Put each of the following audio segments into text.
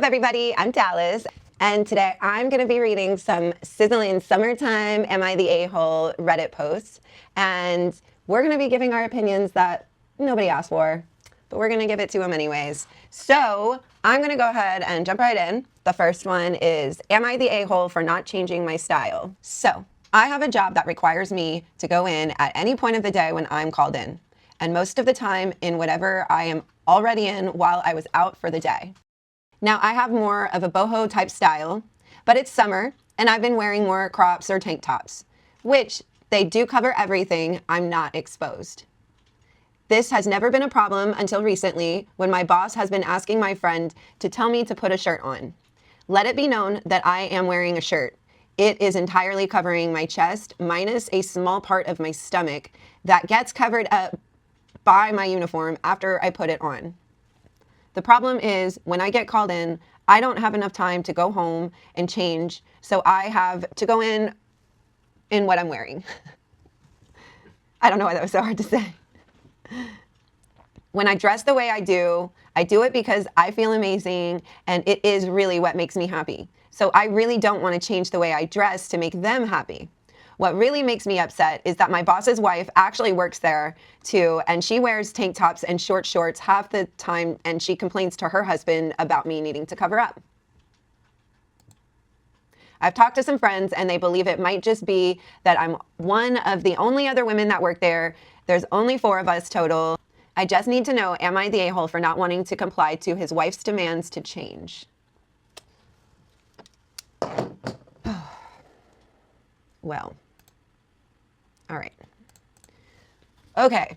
up, everybody? I'm Dallas, and today I'm going to be reading some sizzling summertime Am I the A-hole Reddit posts, and we're going to be giving our opinions that nobody asked for, but we're going to give it to them anyways. So I'm going to go ahead and jump right in. The first one is, am I the a-hole for not changing my style? So I have a job that requires me to go in at any point of the day when I'm called in, and most of the time in whatever I am already in while I was out for the day. Now, I have more of a boho type style, but it's summer and I've been wearing more crops or tank tops, which they do cover everything. I'm not exposed. This has never been a problem until recently when my boss has been asking my friend to tell me to put a shirt on. Let it be known that I am wearing a shirt. It is entirely covering my chest minus a small part of my stomach that gets covered up by my uniform after I put it on. The problem is when I get called in, I don't have enough time to go home and change, so I have to go in what I'm wearing. I don't know why that was so hard to say. When I dress the way I do it because I feel amazing, and it is really what makes me happy. So I really don't want to change the way I dress to make them happy. What really makes me upset is that my boss's wife actually works there too, and she wears tank tops and short shorts half the time, and she complains to her husband about me needing to cover up. I've talked to some friends and they believe it might just be that I'm one of the only other women that work there. There's only 4 of us total. I just need to know, am I the a-hole for not wanting to comply to his wife's demands to change? Well. All right. Okay.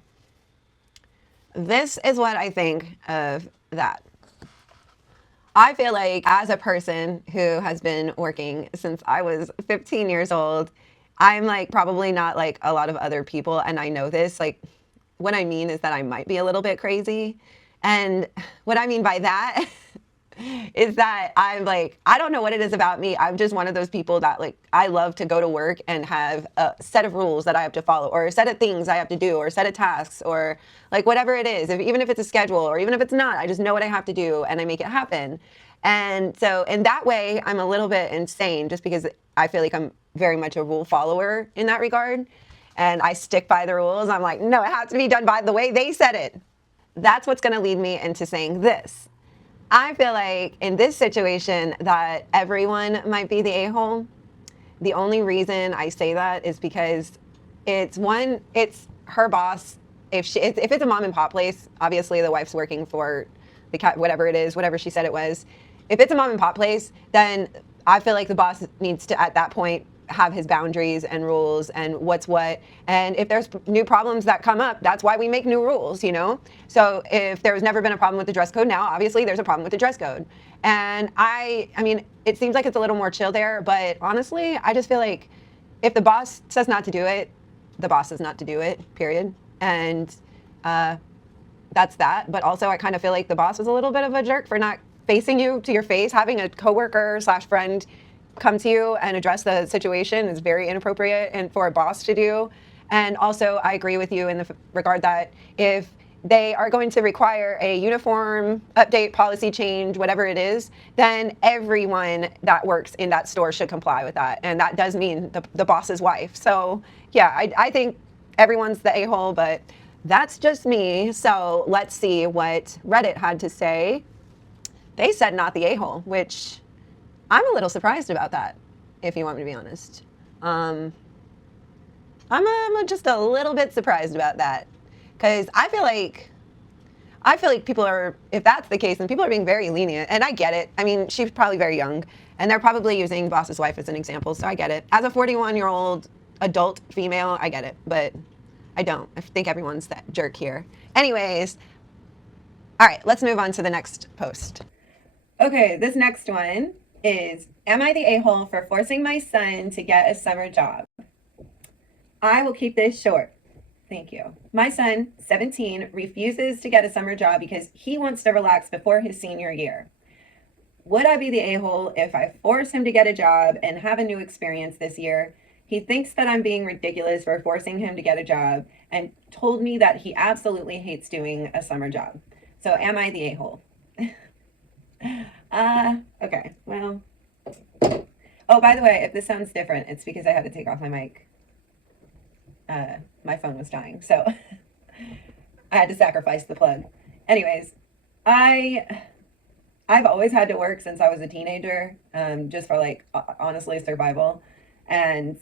This is what I think of that. I feel like as a person who has been working since I was 15 years old, I'm like probably not like a lot of other people. And I know this, like what I mean is that I might be a little bit crazy. And what I mean by that is that I'm like, I don't know what it is about me. I'm just one of those people that like, I love to go to work and have a set of rules that I have to follow, or a set of things I have to do, or a set of tasks, or like whatever it is, even if it's a schedule, or even if it's not, I just know what I have to do and I make it happen. And so in that way, I'm a little bit insane just because I feel like I'm very much a rule follower in that regard. And I stick by the rules. I'm like, no, it has to be done by the way they said it. That's what's going to lead me into saying this. I feel like in this situation that everyone might be the a-hole. The only reason I say that is because it's her boss. If it's a mom and pop place, obviously the wife's working for the cat, whatever it is, whatever she said it was. If it's a mom and pop place, then I feel like the boss needs to, at that point, have his boundaries and rules and what's what. And if there's new problems that come up, that's why we make new rules, you know? So if there's never been a problem with the dress code, now obviously there's a problem with the dress code. And I mean, it seems like it's a little more chill there, but honestly, I just feel like if the boss says not to do it, the boss says not to do it, period. And that's that. But also I kind of feel like the boss was a little bit of a jerk for not facing you to your face. Having a coworker / friend come to you and address the situation is very inappropriate and for a boss to do. And also I agree with you in the regard that if they are going to require a uniform update, policy change, whatever it is, then everyone that works in that store should comply with that. And that does mean the boss's wife. So yeah, I think everyone's the a-hole, but that's just me. So let's see what Reddit had to say. They said not the a-hole, which I'm a little surprised about that, if you want me to be honest. I'm just a little bit surprised about that, because I feel like people are, if that's the case, then people are being very lenient, and I get it. I mean, she's probably very young, and they're probably using boss's wife as an example, so I get it. As a 41-year-old adult female, I get it, but I don't. I think everyone's that jerk here. Anyways, all right, let's move on to the next post. Okay, this next one is, am I the a-hole for forcing my son to get a summer job? I will keep this short. Thank you. My son, 17, refuses to get a summer job because he wants to relax before his senior year. Would I be the a-hole if I force him to get a job and have a new experience this year? He thinks that I'm being ridiculous for forcing him to get a job and told me that he absolutely hates doing a summer job. So am I the a-hole? Okay, well. Oh, by the way, if this sounds different, it's because I had to take off my mic. My phone was dying, so I had to sacrifice the plug. Anyways, I've always had to work since I was a teenager, just for like honestly survival and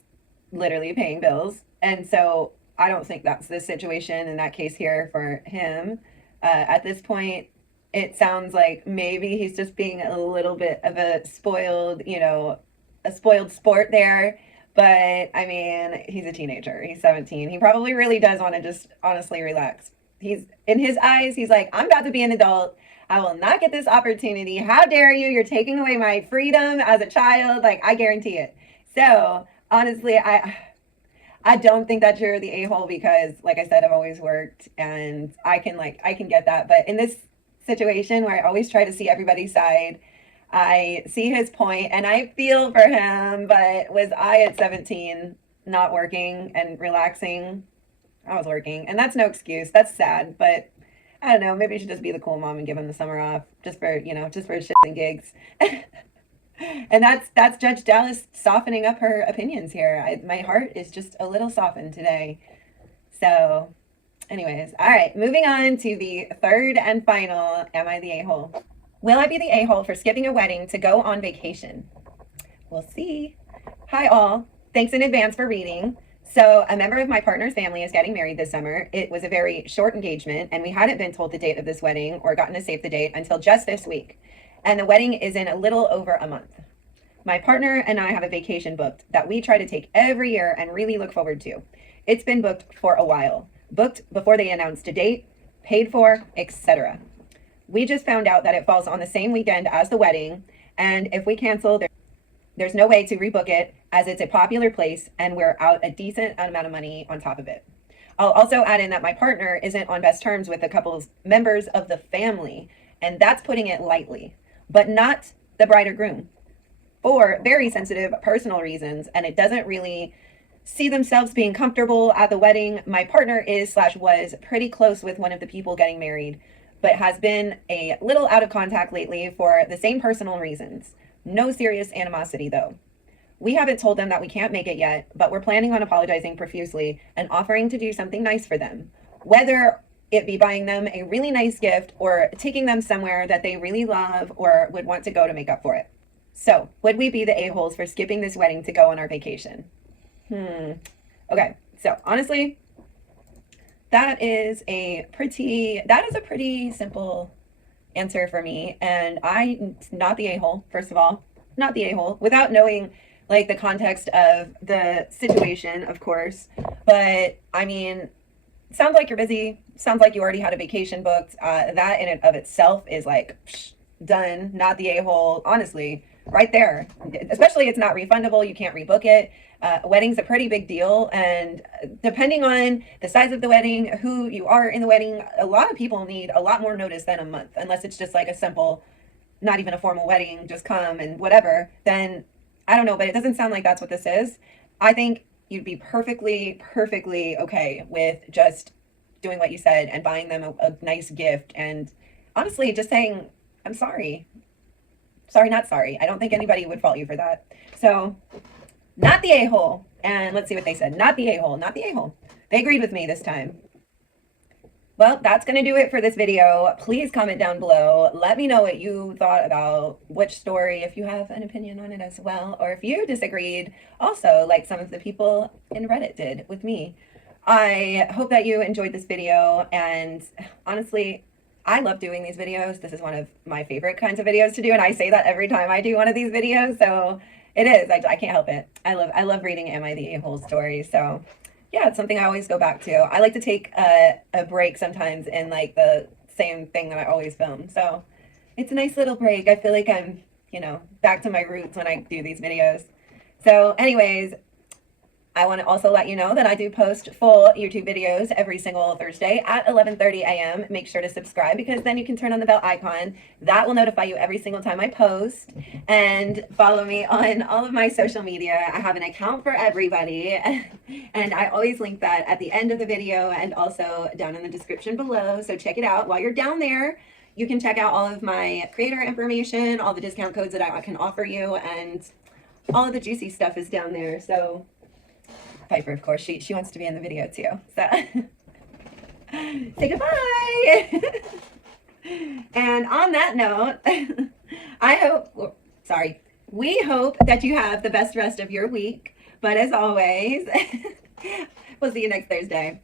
literally paying bills. And so I don't think that's the situation in that case here for him. At this point, it sounds like maybe he's just being a little bit of a spoiled, a spoiled sport there. But I mean, he's a teenager. He's 17. He probably really does want to just honestly relax. He's in his eyes, he's like, I'm about to be an adult. I will not get this opportunity. How dare you? You're taking away my freedom as a child. Like, I guarantee it. So honestly, I don't think that you're the a-hole because, like I said, I've always worked and I can get that. But in this situation where I always try to see everybody's side, I see his point and I feel for him. But was I at 17 not working and relaxing? I was working, and that's no excuse. That's sad, but I don't know. Maybe you should just be the cool mom and give him the summer off just for, just for shits and gigs. And that's Judge Dallas softening up her opinions here. My heart is just a little softened today. So anyways, all right, moving on to the third and final, am I the a-hole? Will I be the a-hole for skipping a wedding to go on vacation? We'll see. Hi all. Thanks in advance for reading. So a member of my partner's family is getting married this summer. It was a very short engagement and we hadn't been told the date of this wedding or gotten to save the date until just this week. And the wedding is in a little over a month. My partner and I have a vacation booked that we try to take every year and really look forward to. It's been booked for a while, booked before they announced a date, paid for, etc. We just found out that it falls on the same weekend as the wedding, and if we cancel, there's no way to rebook it as it's a popular place and we're out a decent amount of money on top of it. I'll also add in that my partner isn't on best terms with a couple's members of the family, and that's putting it lightly, but not the bride or groom for very sensitive personal reasons, and it doesn't really see themselves being comfortable at the wedding. My partner is/was pretty close with one of the people getting married, but has been a little out of contact lately for the same personal reasons. No serious animosity though. We haven't told them that we can't make it yet, but we're planning on apologizing profusely and offering to do something nice for them. Whether it be buying them a really nice gift or taking them somewhere that they really love or would want to go to make up for it. So, would we be the a-holes for skipping this wedding to go on our vacation? Okay, so honestly, that is a pretty simple answer for me. And I'm not the a-hole, first of all, not the a-hole, without knowing like the context of the situation, of course. But I mean, sounds like you're busy. Sounds like you already had a vacation booked. That in and of itself is like, done, not the a-hole, honestly, right there. Especially it's not refundable. You can't rebook it. A wedding's a pretty big deal. And depending on the size of the wedding, who you are in the wedding, a lot of people need a lot more notice than a month, unless it's just like a simple, not even a formal wedding, just come and whatever. Then I don't know, but it doesn't sound like that's what this is. I think you'd be perfectly okay with just doing what you said and buying them a nice gift. And honestly, just saying, I'm sorry. Sorry, not sorry. I don't think anybody would fault you for that. So not the a-hole. And let's see what they said. Not the a-hole, not the a-hole. They agreed with me this time. Well, that's going to do it for this video. Please comment down below. Let me know what you thought about which story, if you have an opinion on it as well, or if you disagreed also, like some of the people in Reddit did with me. I hope that you enjoyed this video, and honestly, I love doing these videos. This is one of my favorite kinds of videos to do, and I say that every time I do one of these videos, so it is. I can't help it. I love reading Am I the A-hole stories, so yeah, it's something I always go back to. I like to take a break sometimes in like the same thing that I always film. So it's a nice little break. I feel like I'm, back to my roots when I do these videos. So anyways, I want to also let you know that I do post full YouTube videos every single Thursday at 11:30 a.m. Make sure to subscribe, because then you can turn on the bell icon. That will notify you every single time I post. And follow me on all of my social media. I have an account for everybody. And I always link that at the end of the video and also down in the description below. So check it out while you're down there. you can check out all of my creator information, all the discount codes that I can offer you, and all of the juicy stuff is down there. So Piper, of course, she wants to be in the video too. So say goodbye. And on that note, we hope that you have the best rest of your week. But as always, we'll see you next Thursday.